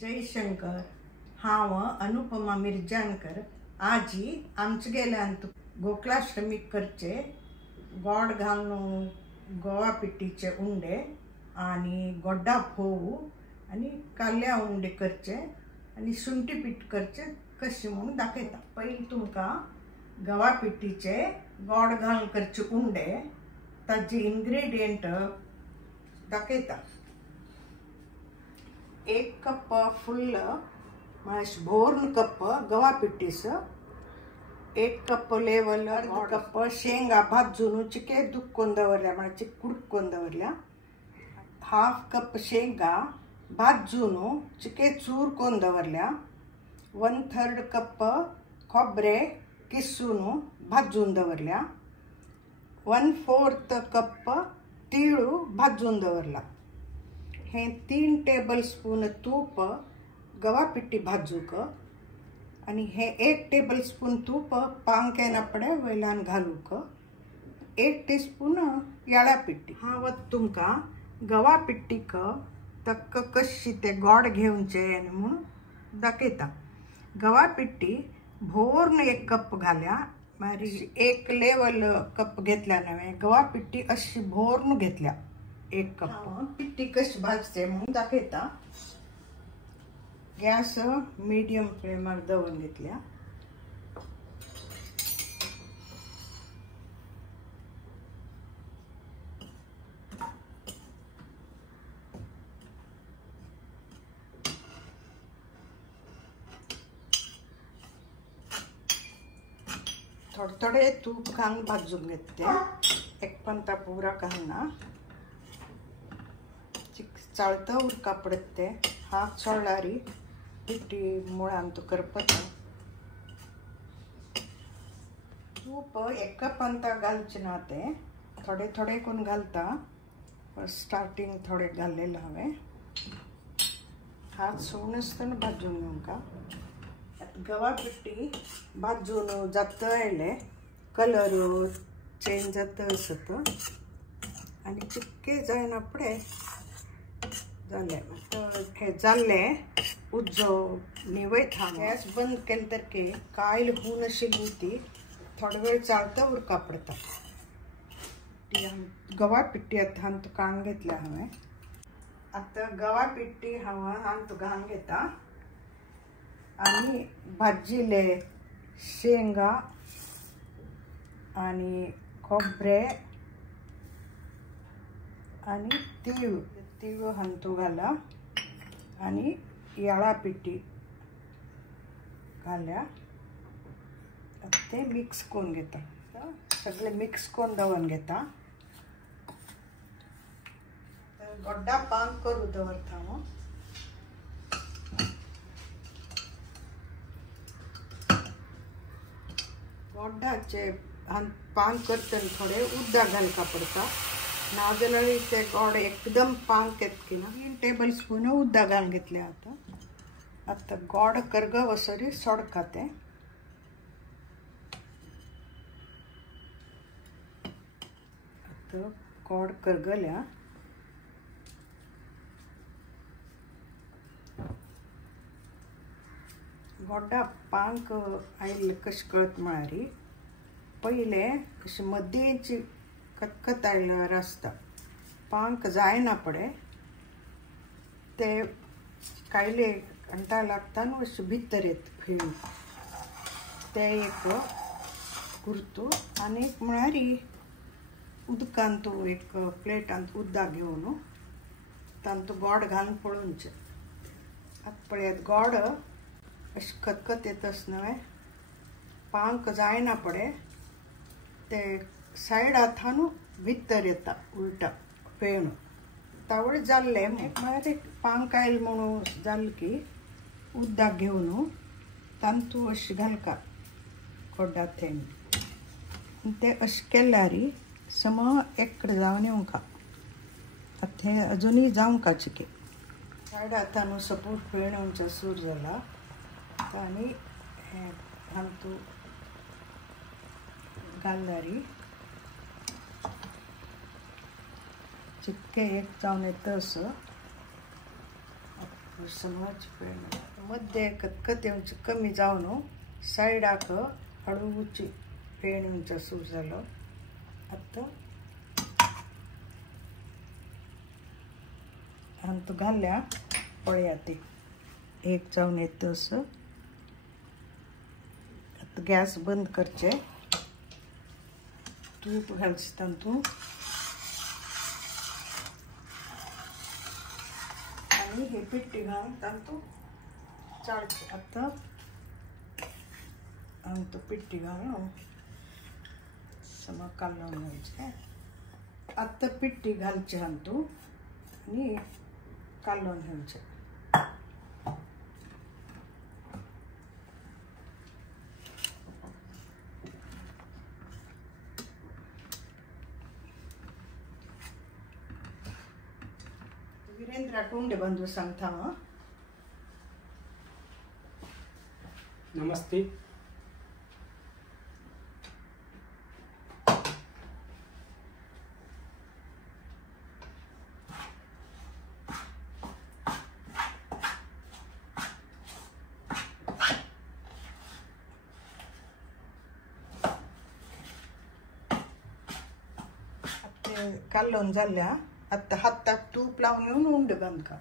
जय शंकर। हांव अनुपमा मिर्जानकर। आजी आमचे गेल्यांत गोकुळाष्टमी करचे गोड घालून गोवा पिठीचे उंडे आणि गोड्डा फोव आणि काल्या उंडे करचे आणि शुंठी पीठ करचे कशी म्हणून दाखयता। पहिले तुमकां गवा पिठीचे गोड घालून करचे उंडे ताजे इंग्रेडियंट दाखयता। 1 कप फुल भोर्न कप गवा पिठीस, 1 कप लेवल अर्ध कप शेंगा भाजून चिके दुक्कोन दवरल्या म्हणजे कुडकोन दवरल्या, 1/2 कप शेंगा भाजून चिके चूरकोन दवरल्या, 1/3 कप खोबरे किसून भाजून दवरल्या, 1/4 कप तीळ भाजून दवरला। हे 3 टेबलस्पून तूप गवा पिठी भाजूक आणि हे 1 टेबलस्पून तूप पांकेन आपणे वयल्यान घालूक, 1 टीस्पून याळ्या पिठी। हांव तुमकां गवा पिठीक तक्क कशी ते गोड घेवचे म्हणून दाखयता। गवा पिठी भोर्न 1 कप घाल्या, मारी 1 लेवल कप घेतल्या नव्हे, गवा पिठी अशी भोर्न घेतल्या 1 कप। पिठी कशी भाजते म्हणून दाखयता। गॅस मीडियम फ्लेमार दवरून घेतल्या। थोडे थोडे तूप घालून भाजून घेते, एक पंता पूरा घालना। चालता उरका पडते, हात सोडल्यारी पिठी मुळान तो करपता। तूप एक पंता घालचे ना, ते थोडे थोडे करून घालता। स्टार्टिंग थोडे घाललेले हांवें, हात सोडून भाजून घेवंका। गवा पिठी भाजून जात आयले, कलर चेंज जाता असत आणि चिक्के जायना पडे जाले। हे जाल्ले उज्जो निवयता। गॅस बंद केले तर की कायल होऊन आशिल्ली ती थोडे वेळ चालता उरका पडता। गवा पिठी आता हांत काडून घेतल्या हांवें। आता गवा पिठी हांव हांत घालून घेता आणि भाजिल्ले शेंगा आणि खोबरे आणि तीळ हांतू घाला आणि याळा पिठी घाल्या, ते मिक्स करून घेता। सगळे मिक्स करून दवरून घेता। गोड्डा पांक करू दवरता हांव। गोड्डाचे पांक करतना थोडे उदक घालका पडता, नाजाल्यार ते गोड एकदम पांक येत की ना। 3 टेबलस्पून उदक घालून घेतले। आता गोड करगव असरी सोडका ते। आता गोड करगल्या, गोड्डा पांक आयिल्ले कशें कळत म्हळ्यार पयले अशी मदींची कतकत आयल्यार आसता, पांक जायना पडे, ते कायले घंटा लागता न्हू अशी भितर येत फेण, ते एक कुर्तू। आनी एक म्हळ्यार उदकान तूं एक प्लेटांत उदक घेवन तातूंत गोड घालून पळोवचें। आतां पळयात गोड अशी खतखत येत आसतना पांक जायना पडे, ते सायड हातान भितर येता उलटा फेण। तावळे जाल्ले म्हळ्यार पांक आयले म्हणून जालें की उदक घेवन तातूंत अशी घालका गोड्डा थेंब। ते अशें केल्यार सम एककडे जावन येवंका। आतां हे अजुनूय जावंका चिके। सायड हातान सपोर्ट फेण येवंचा सूर जाला आनी हे हांतू घालल्यार चिक्के एक जावन येता असो। समज मध्ये कत्कतेंच कमी जावन सायडाक हळूची पेणींच सूर जालो आता अंत घाल्या पळया ती एक जावन येत असं आता गॅस बंद करचे तूप घालचे तांतू आणि हे पिट्टी घालून तांतू चाळचे आता अंत पिट्टी घालून सम कालवून घ्यायचे आता पिट्टी घालचे अंतू आणि कालवून घ्यायचे वीरेंद्र टोंडे बंधू सांगता नमस्ते। कालवून झाल्या आता हाताक तूप लावून येऊन उंडे बंद कर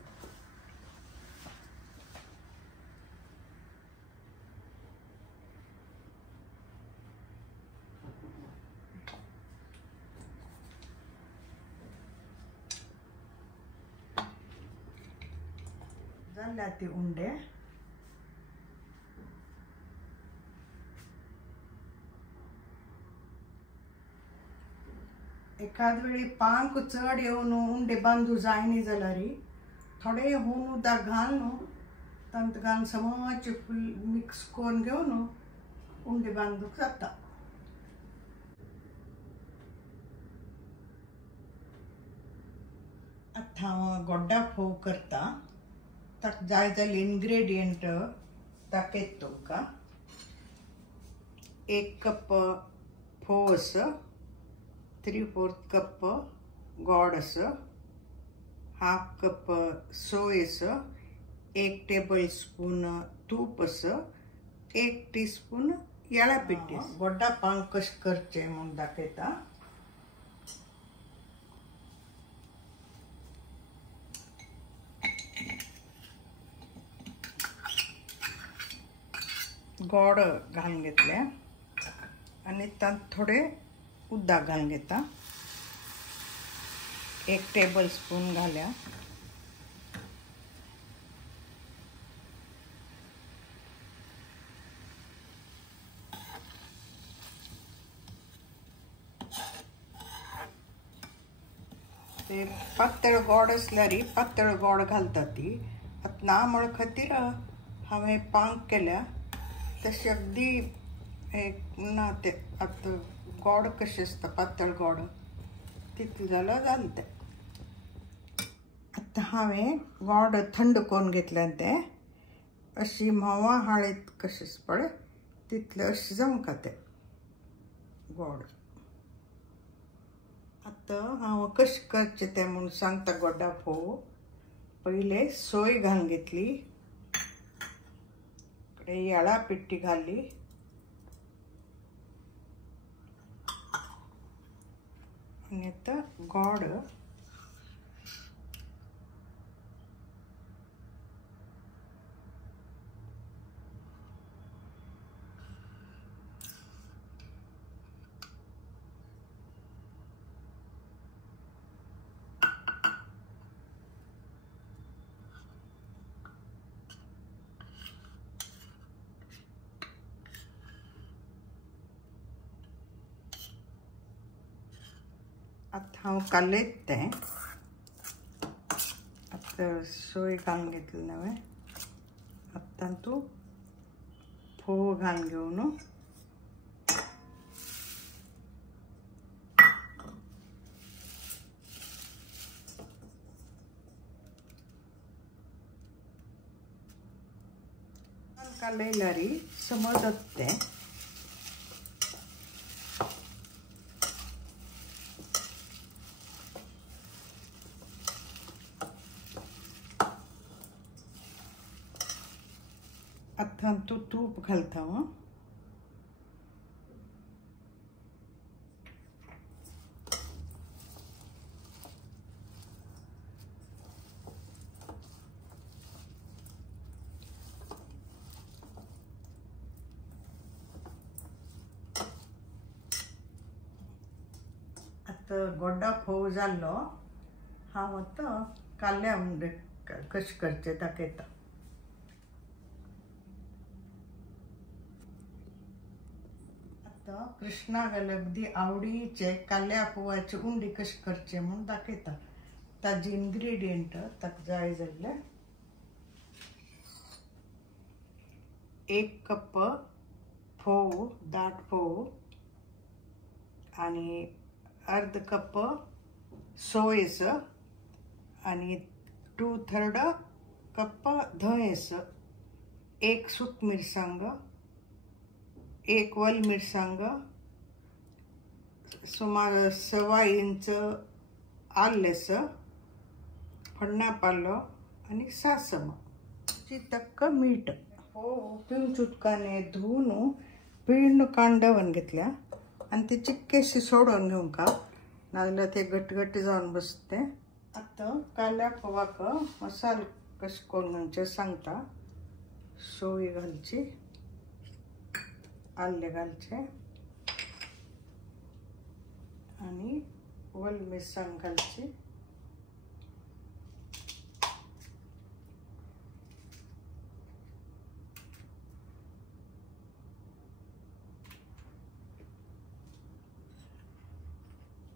झाल्या ते उंडे एखाद वेळी पांक चढ येऊन उंडे बांधू जायनी जाल्यार थोडे होऊन उदक घालून तंत घालून समज फुल मिक्स करून घेवन उंडे बांधूक जाता आता हांव गोड्डा फोव करता ताका जाय जाल्ले इन्ग्रेडियंट दाखयता तुमकां 1 कप फोव आसा 3/4 कप गोड आसा 1/2 कप सोय आसा 1 टेबल स्पून तूप आसा 1 टीस्पून येळा पिठी गोड्डा पांक कशें करचें म्हूण दाखयता गोड घालून घेतले आनी तांत थोडे उदक घालून घेता 1 टेबल स्पून घाल्या ते पातळ गोड असल्यार पातळ गोड घालता ती आतां ना म्हण खातीर हांवें पांक केल्या तशें अगदी एक ना ते आतां गोड कशें आसता पातळ गोड तितलें जाल्यार जालें तें आतां हांवें गोड थंड करून घेतलें तें अशी म्होंवां हाळयत कशें पळय तितलें अशें जावंक तें गोड आतां हांव कशें करचें तें म्हूण सांगता गोड्डा फोव पयलें सोय घालून घेतली येळा पिठी घाली आनी आतां गोड आतां हांव कालयत तें आतां सोय घालून घेतली हांवें आतां तातूंत फोव घालून घेवन कालयल्यार समजत तें आता तूप घालता हां. आता गोड्डा फोव जाल्लो. हांव आतां काल्या उंडे कशे करचे दाखयता. आतां कृष्णाक अगदी आवडीचे काल्या फोवाचे उंडी कशे करचे म्हूण दाखयता. ताजी इन्ग्रेडियंट ताका जाय जाल्ले 1 कप फोव, दाट फोव आणि अर्ध कप सोयस आणि 2/3 कप धंयस, 1 सुक मिरसांग, 1 वल मिरसांग, सुमार 1.25 इंच आलेस, फण्णा पालो आणि सासम चितक्क मीठ. पिंच उदकाने धुवून पिळून कांडवून घेतल्या आणि ते चिक्केशी सोडून घेऊन का नाजाल्यार ते गटगटी जावन बसते. आता काल्या फोवाक मसालो कशे करूंचे सांगता. सोय घालची, आले घालचे आणि वल मिरसांग घालची.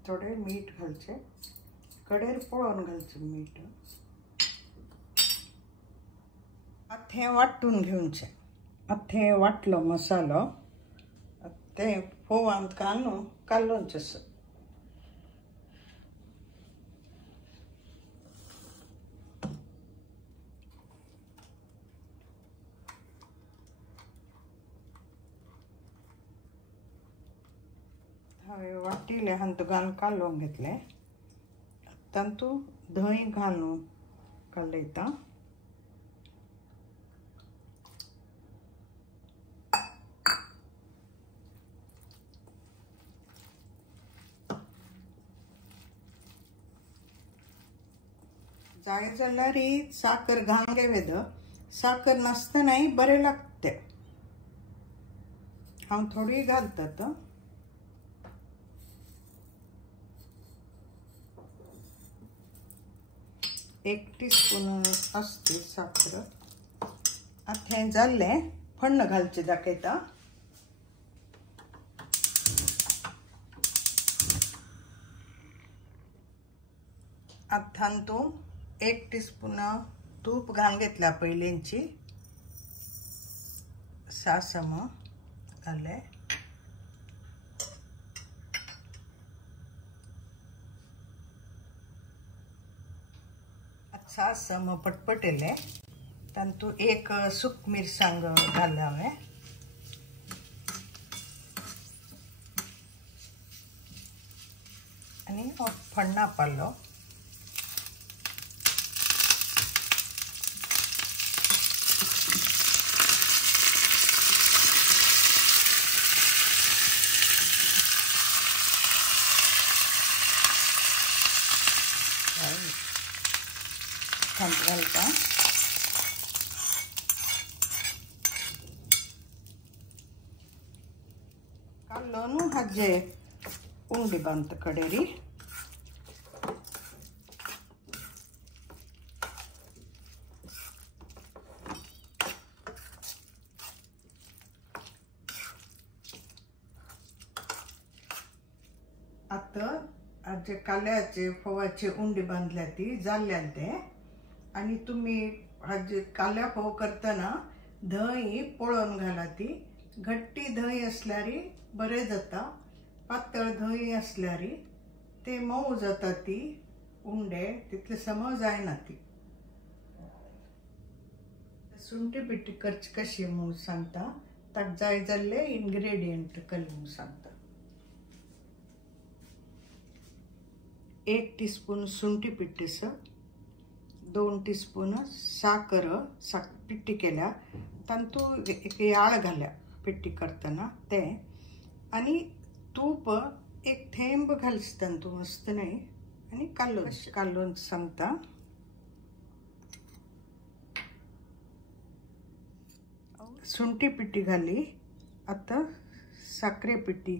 थोडे मीठ घालचे, कडेर पळोवन घालचे मीठ. आता हे वाटून घेवचे. आता हे वाटलो मसालो ते फोवांत घालून कालोवचे. हांवें वाटिले हांतू घालून कालोवन घेतले. तातूं धंय घालून कालयता. जाय जाल्यार साखर घालून घेवेद. साखर नासतनाय बरें लागते. हांव थोडी घालतात. 1 टीस्पून असते साखर. आता हे जाल्ले फण्ण घालचे दाखयता. आता तूं 1 टीस्पून तूप घालून घेतल्या पयलींची. सासम घाले, सासम पटपटेले. तातूं 1 सुक मिरसांग घाला हांवें आनी फण्णा पालो. घालता. कालोन हाजे उंडी बांदता कडेरी. आता हाजे काल्याचे फोवाची उंडी बांधल्या ती जाल्ल्या ते. आणि तुम्ही हाजे काल्या फोव करतना धंय पळोवन घाला. ती घट्टी धंय असल्यार बरें जाता. पातळ धंय असल्यार ते मऊ जाता. ती उंडे तितले सम जायना. ती सुंठी पिठी करची कशी म्हणून सांगता. ताका जाय जाल्ले इन्ग्रेडियंट करून सांगता. 1 टीस्पून सुंठी पिठीस, 2 टीस्पून साखर पिठी केल्या तांतूळ एक याळ घाल्या पिट्टी करतना ते आणि तूप एक थेंब घालच तांतूळ मस्त नाही आणि कालून सांगता सुंठी पिट्टी घाली आता साखरे पिट्टी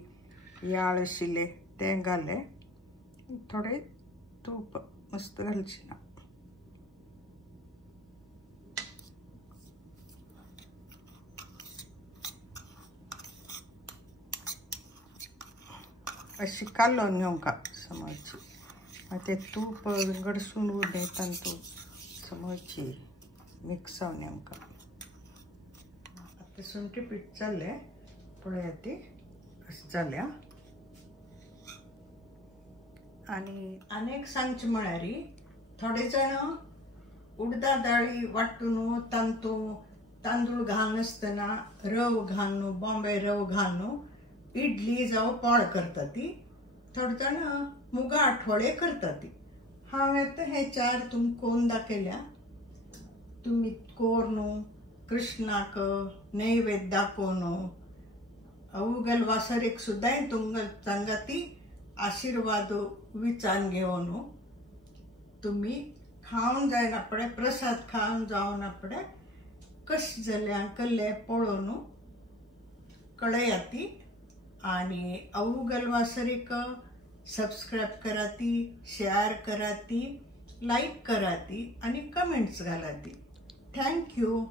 याळ आशिल्ले ते घाले थोडे तूप मस्त घालचे ना अशी कालून घेवंका समोरची ते तूप गडसून उरले तांतूळ समोरची मिक्स जावन आमकां आता सुंठी पीठ जालें पळया ती अशी जाल्या आणि अनेक सांगचे म्हळ्यार थोडे जण उडदा दाळी वाटून तांदूळ घालनासतना रव घालून बॉम्बे रव घालून इडली जावं पोळ करता ती थोडे जण मुगा आठवळे करता ती हांवें हे चार तुमकां कोरून दाखयल्या तुमी कोरून कृष्णाक नैवेद्य दाखोवन अवघल वासरेक सुद्दां तुमकां तांकां ती आशीर्वाद विचान घेवन तुमी खावन जायना पडे प्रसाद खावन जावना पडे कशें जालें कल्ले पळोवन कळया ती आणि अवघल वासरेक सब्सक्राइब करा ती शेअर करा ती लाइक करा ती आणि कमेंट्स घाला ती थँक्यू